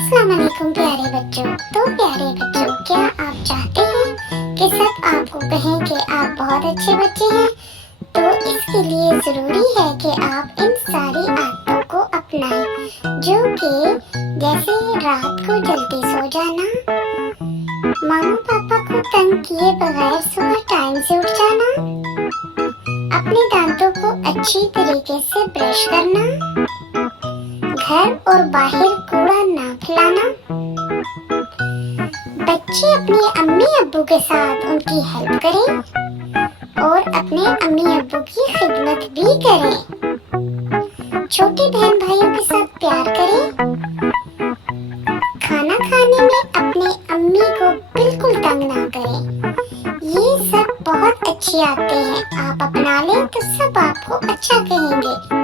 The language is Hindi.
अस्सलाम वालेकुम प्यारे बच्चों। तो प्यारे बच्चों, क्या आप चाहते हैं कि सब आपको कहें कि आप बहुत अच्छे बच्चे हैं? तो इसके लिए जरूरी है कि आप इन सारी आदतों को अपनाएं, जो कि जैसे रात को जल्दी सो जाना, मामा पापा को तंग किए बगैर सुबह टाइम से उठ जाना, अपने दांतों को अच्छी तरीके से ब्रश करना, घर और बाहर कूड़ा ना फैलाना, बच्चे अपने अम्मी अब्बू के साथ उनकी हेल्प करें और अपने अम्मी अब्बू की खिदमत भी करें, छोटे बहन भाइयों के साथ प्यार करें, खाना खाने में अपने अम्मी को बिल्कुल तंग ना करें। ये सब बहुत अच्छी आदतें हैं, आप अपना लें तो सब आपको अच्छा कहेंगे।